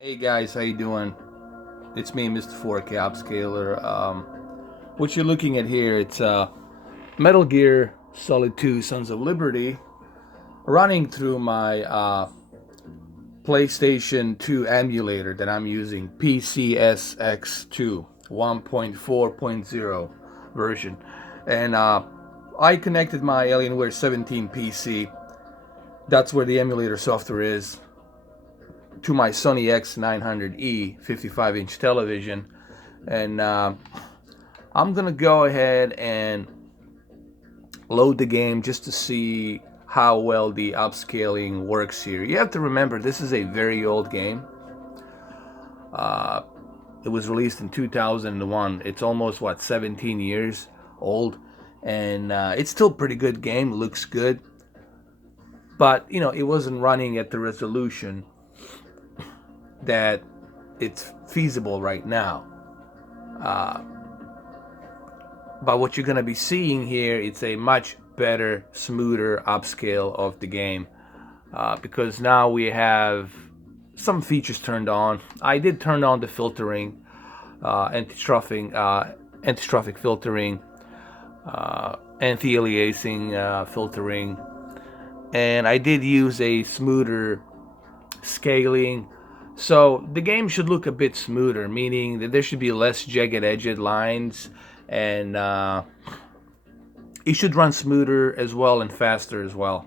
Hey guys, how you doing? It's me, Mr. 4K Upscaler. What you're looking at here, it's Metal Gear Solid 2 Sons of Liberty running through my PlayStation 2 emulator that I'm using, PCSX2 1.4.0 version. And I connected my Alienware 17 PC, that's where the emulator software is, to my Sony X900e 55-inch television, and I'm gonna go ahead and load the game just to see how well the upscaling works here. You have to remember, this is a very old game. It was released in 2001. It's almost, what, 17 years old, and it's still a pretty good game. It looks good, but you know, it wasn't running at the resolution that it's feasible right now. But what you're going to be seeing here, it's a much better, smoother upscale of the game, because now we have some features turned on. I did turn on the filtering, anti-strafing filtering, anti-aliasing filtering, and I did use a smoother scaling. So the game should look a bit smoother, meaning that there should be less jagged edged lines, and it should run smoother as well and faster as well.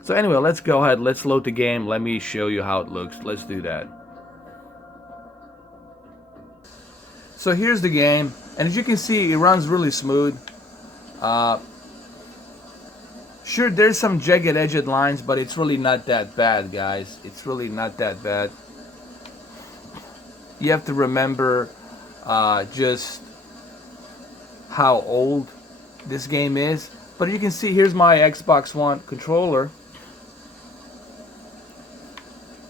So anyway, let's go ahead, let's load the game. Let me show you how it looks. Let's do that. So here's the game, and as you can see, it runs really smooth. Sure, there's some jagged edged lines, but it's really not that bad, guys. It's really not that bad. You have to remember just how old this game is. But you can see, here's my Xbox One controller.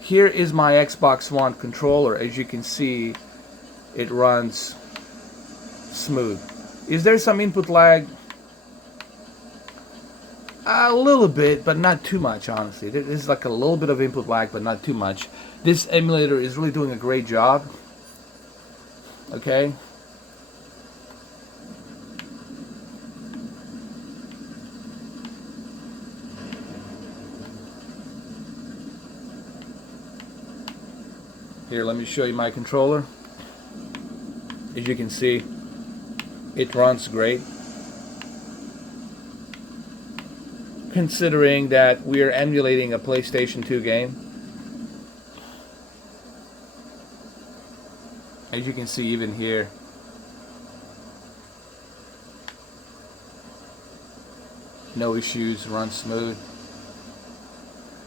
Here is my Xbox One controller. As you can see, it runs smooth. Is there some input lag? A little bit, but not too much, honestly. There's like a little bit of input lag, but not too much. This emulator is really doing a great job. Okay. Here, let me show you my controller. As you can see, it runs great, considering that we are emulating a PlayStation 2 game. As you can see, even here, no issues, runs smooth.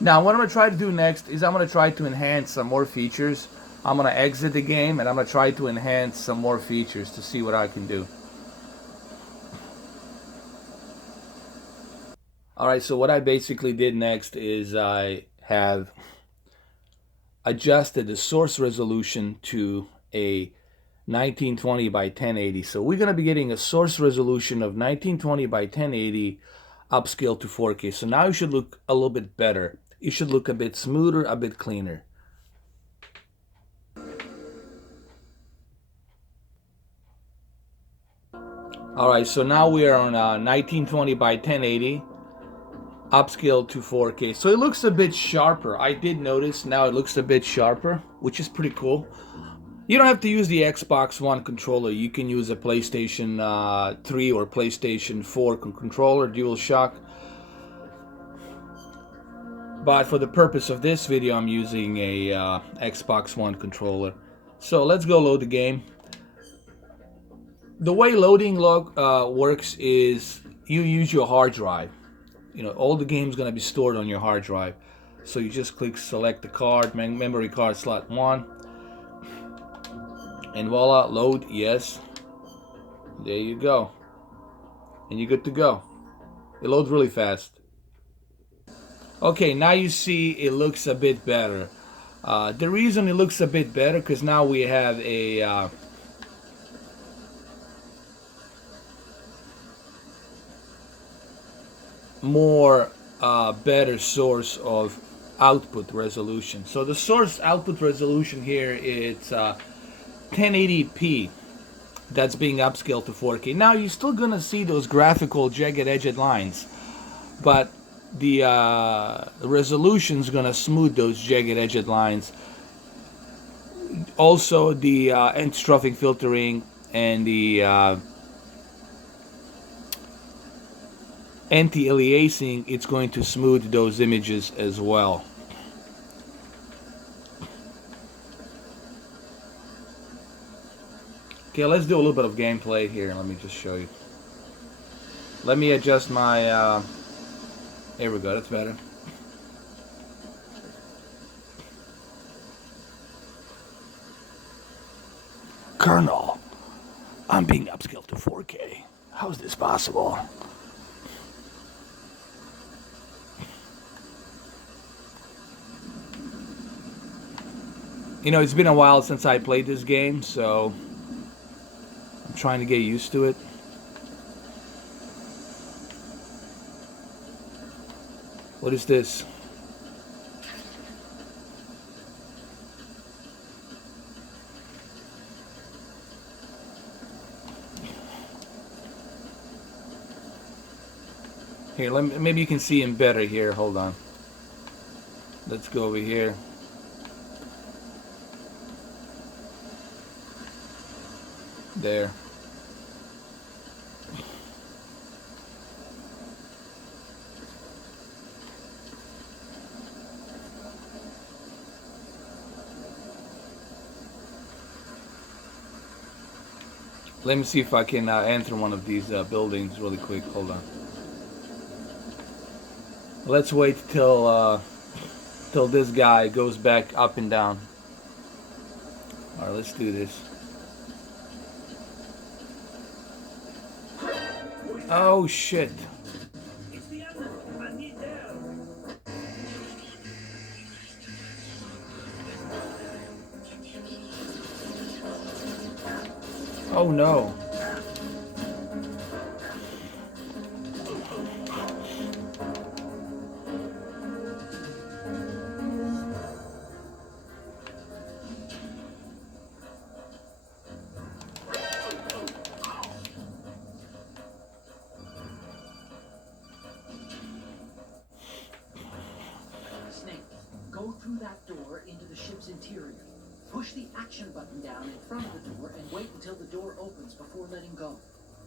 Now what I'm going to try to do next is I'm going to try to enhance some more features. I'm going to exit the game and I'm going to try to enhance some more features to see what I can do. Alright, so what I basically did next is I have adjusted the source resolution to a 1920 by 1080. So we're going to be getting a source resolution of 1920 by 1080 upscaled to 4K. So now it should look a little bit better. It should look a bit smoother, a bit cleaner. Alright, so now we are on 1920 by 1080 upscaled to 4K. So it looks a bit sharper. I did notice now it looks a bit sharper, which is pretty cool. You don't have to use the Xbox One controller. You can use a PlayStation 3 or PlayStation 4 controller, DualShock. But for the purpose of this video, I'm using a Xbox One controller. So let's go load the game. The way loading works is you use your hard drive. You know, all the game's going to be stored on your hard drive. So you just click select the card, memory card slot 1. And voila, load, yes. There you go. And you're good to go. It loads really fast. Okay, now you see it looks a bit better. The reason it looks a bit better, because now we have a more better source of output resolution. So the source output resolution here is 1080p. That's being upscaled to 4K. Now you're still gonna see those graphical jagged edged lines, but the resolution's gonna smooth those jagged edged lines. Also, the anti-strafing filtering and the anti-aliasing, it's going to smooth those images as well. Okay, let's do a little bit of gameplay here. Let me just show you. Let me adjust my... here we go, that's better. Colonel, I'm being upscaled to 4K. How is this possible? You know, it's been a while since I played this game, so I'm trying to get used to it. What is this? Here, maybe you can see him better here. Hold on. Let's go over here. There. Let me see if I can enter one of these buildings really quick. Hold on. Let's wait till this guy goes back up and down. All right, let's do this. Oh shit. Oh no. Go through that door into the ship's interior. Push the action button down in front of the door and wait until the door opens before letting go.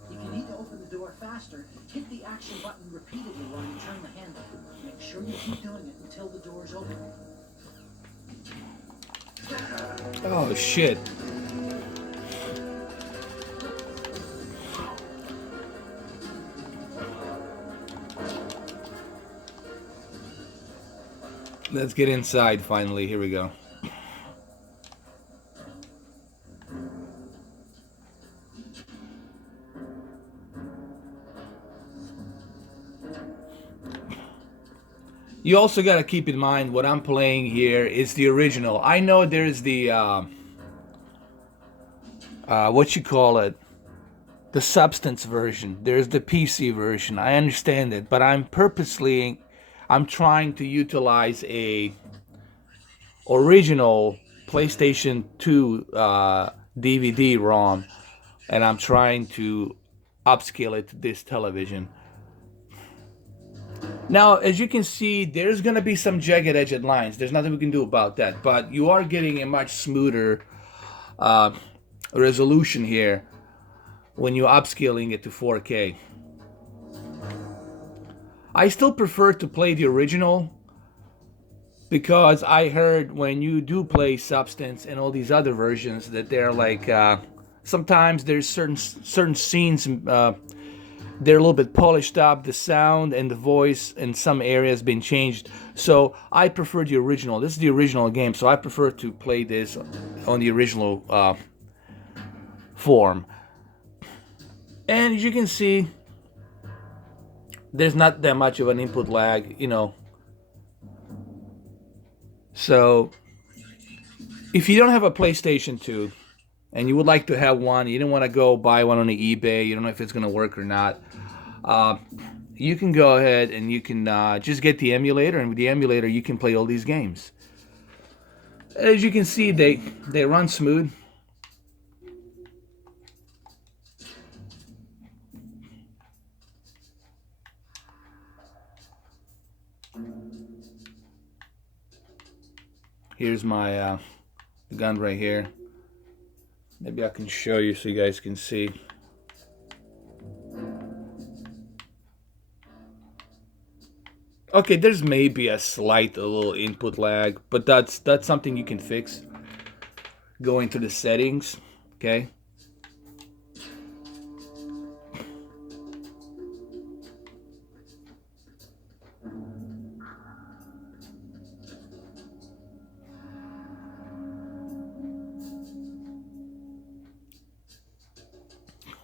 If you need to open the door faster, hit the action button repeatedly while you turn the handle. Make sure you keep doing it until the door is open. Oh shit. Let's get inside finally. Here we go. You also got to keep in mind what I'm playing here is the original. I know there's the what you call it, the substance version. There's the PC version. I understand it, but I'm trying to utilize a original PlayStation 2 DVD-ROM, and I'm trying to upscale it to this television. Now, as you can see, there's going to be some jagged edged lines. There's nothing we can do about that, but you are getting a much smoother resolution here when you're upscaling it to 4K. I still prefer to play the original because I heard when you do play Substance and all these other versions that they're like sometimes there's certain scenes they're a little bit polished up, the sound and the voice in some areas been changed. So I prefer the original. This is the original game, so I prefer to play this on the original form. And as you can see, there's not that much of an input lag, you know. So if you don't have a PlayStation 2 and you would like to have one, you don't want to go buy one on the eBay, you don't know if it's going to work or not, you can go ahead and you can just get the emulator, and with the emulator you can play all these games. As you can see, they run smooth. Here's my gun right here. Maybe I can show you so you guys can see. Okay, there's maybe a little input lag, but that's something you can fix. Go into the settings, okay?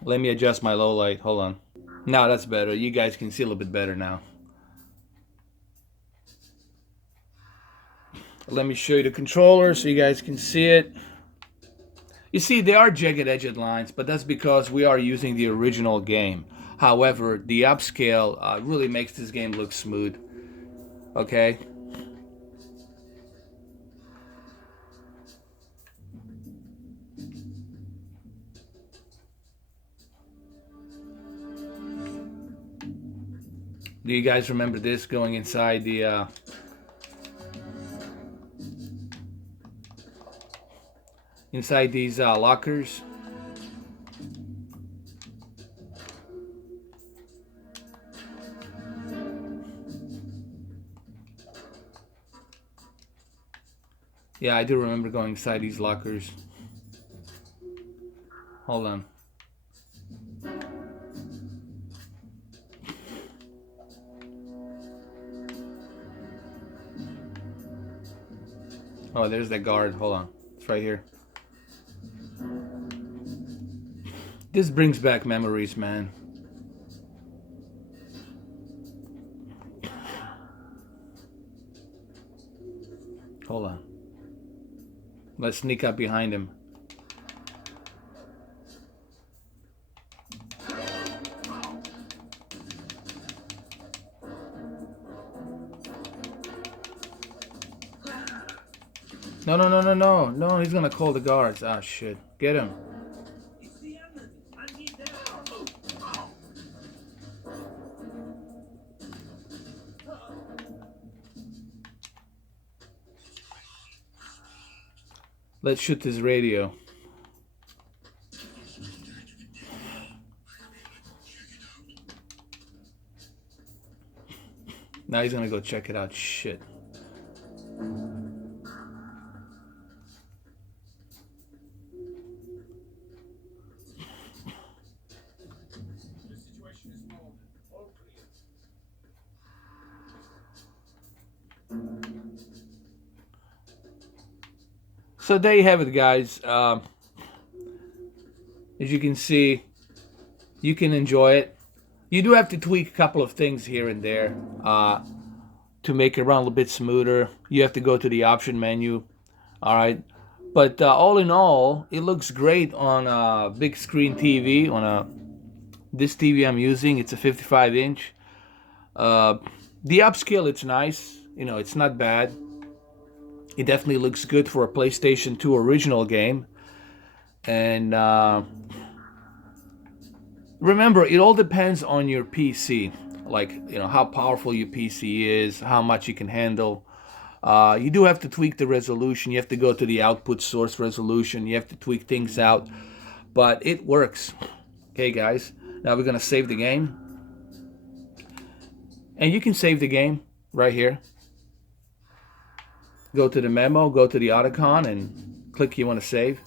Let me adjust my low light. Hold on. Now that's better. You guys can see a little bit better now. Let me show you the controller so you guys can see it. You see, they are jagged edged lines, but that's because we are using the original game. However, the upscale really makes this game look smooth. Okay? Do you guys remember this going inside the inside these lockers? Yeah, I do remember going inside these lockers. Hold on. Oh, there's that guard. Hold on. It's right here. This brings back memories, man. Hold on. Let's sneak up behind him. No, no, no, no, no. No, he's gonna call the guards. Ah, shit. Get him. Let's shoot this radio. Now he's gonna go check it out. Shit. So there you have it, guys. As you can see, you can enjoy it. You do have to tweak a couple of things here and there to make it run a little bit smoother. You have to go to the option menu. All right. But all in all, it looks great on a big screen TV. This TV I'm using, it's a 55-inch. The upscale, it's nice. You know, it's not bad. It definitely looks good for a PlayStation 2 original game. And remember, it all depends on your PC. Like, you know, how powerful your PC is, how much you can handle. You do have to tweak the resolution. You have to go to the output source resolution. You have to tweak things out. But it works. Okay, guys. Now we're going to save the game. And you can save the game right here. Go to the memo, go to the icon, and click you want to save.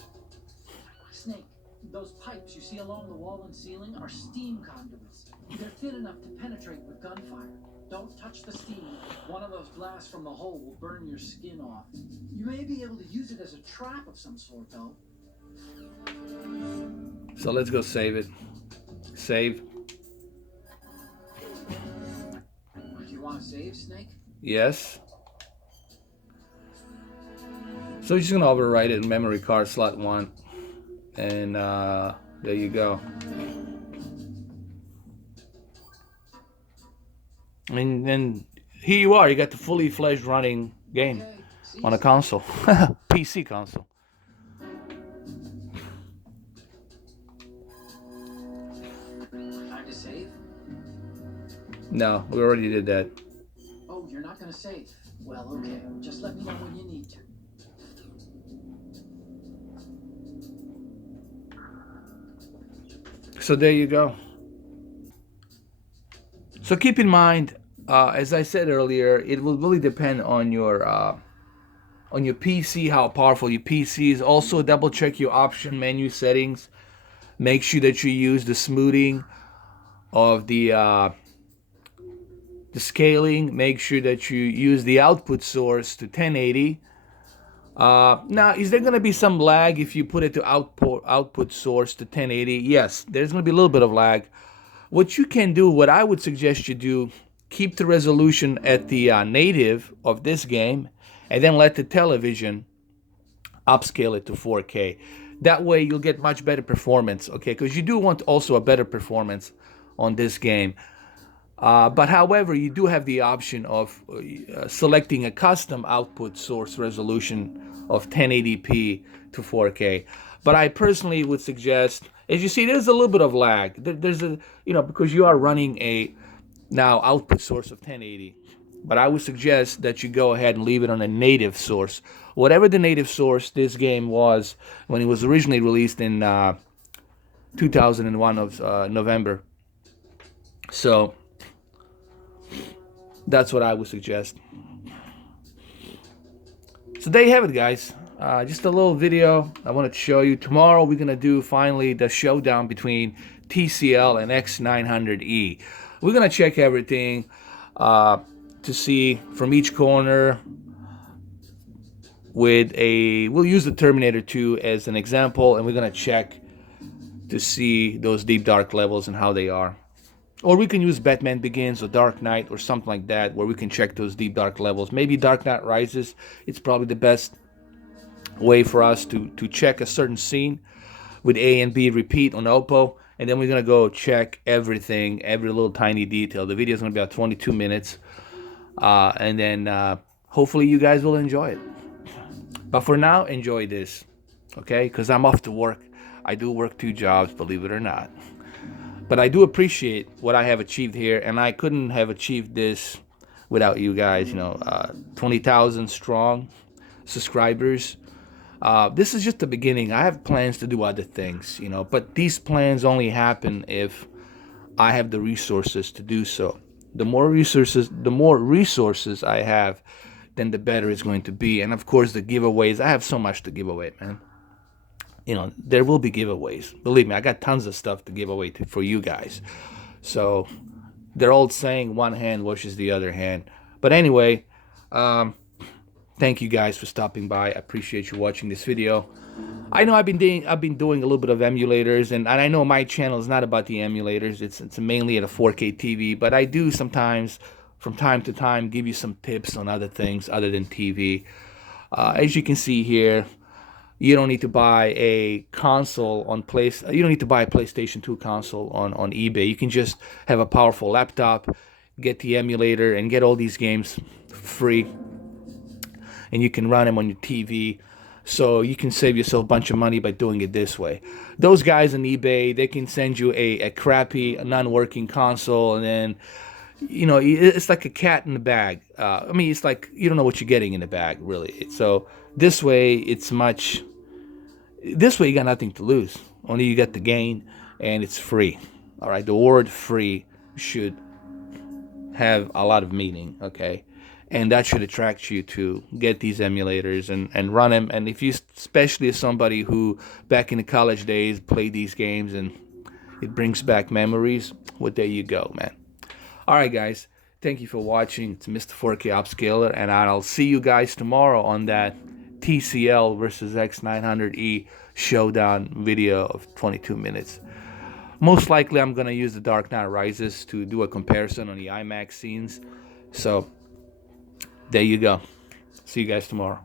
Snake, those pipes you see along the wall and ceiling are steam conduits. They're thin enough to penetrate with gunfire. Don't touch the steam. One of those blasts from the hole will burn your skin off. You may be able to use it as a trap of some sort, though. So let's go save it. Save. Do you want to save, Snake? Yes. So you're just gonna overwrite it in memory card slot 1, and there you go. And then here you are. You got the fully fledged running game Okay, see on you a soon. console, PC console. Time to save? No, we already did that. Oh, you're not gonna save. Well, okay. Just let me know when you need to. So there you go. So keep in mind, as I said earlier, it will really depend on your PC, how powerful your PC is. Also, double check your option menu settings. Make sure that you use the smoothing of the scaling. Make sure that you use the output source to 1080. Now, is there going to be some lag if you put it to output source to 1080? Yes, there's going to be a little bit of lag. What you can do, what I would suggest you do, keep the resolution at the native of this game, and then let the television upscale it to 4K. That way you'll get much better performance, okay? Because you do want also a better performance on this game. But however, you do have the option of selecting a custom output source resolution of 1080p to 4K. But I personally would suggest, as you see, there's a little bit of lag. There's a, because you are running a now output source of 1080. But I would suggest that you go ahead and leave it on a native source. Whatever the native source this game was when it was originally released in 2001 of November. So that's what I would suggest. So there you have it, guys. Just a little video I wanted to show you. Tomorrow we're gonna do finally the showdown between TCL and X900e. We're gonna check everything to see from each corner. We'll use the Terminator 2 as an example, and we're gonna check to see those deep dark levels and how they are. Or we can use Batman Begins or Dark Knight or something like that, where we can check those deep dark levels. Maybe Dark Knight Rises. It's probably the best way for us to check a certain scene with A and B repeat on Oppo. And then we're going to go check everything, every little tiny detail. The video is going to be about 22 minutes. And then hopefully you guys will enjoy it. But for now, enjoy this. Okay? Because I'm off to work. I do work 2 jobs, believe it or not. But I do appreciate what I have achieved here, and I couldn't have achieved this without you guys. 20,000 strong subscribers. This is just the beginning. I have plans to do other things, but these plans only happen if I have the resources to do so. The more resources I have, then the better it's going to be. And of course, the giveaways. I have so much to give away, man. There will be giveaways. Believe me, I got tons of stuff to give away for you guys. So they're old saying, one hand washes the other hand. But anyway, thank you guys for stopping by. I appreciate you watching this video. I know I've been doing a little bit of emulators, and I know my channel is not about the emulators. It's mainly at a 4K TV, but I do sometimes, from time to time, give you some tips on other things other than TV. As you can see here, you don't need to buy a console on You don't need to buy a PlayStation 2 console on eBay. You can just have a powerful laptop, get the emulator, and get all these games free. And you can run them on your TV. So you can save yourself a bunch of money by doing it this way. Those guys on eBay, they can send you a crappy, non-working console, and then it's like a cat in the bag. It's like you don't know what you're getting in the bag, really. So this way, This way, you got nothing to lose. Only you got the gain, and it's free. All right, the word "free" should have a lot of meaning. Okay, and that should attract you to get these emulators and run them. And if you, especially as somebody who back in the college days played these games and it brings back memories, well, there you go, man. All right, guys. Thank you for watching. It's Mr. 4K Upscaler, and I'll see you guys tomorrow on that TCL versus X900e showdown video of 22 minutes. Most likely I'm going to use the Dark Knight Rises to do a comparison on the IMAX scenes. So there you go. See you guys tomorrow.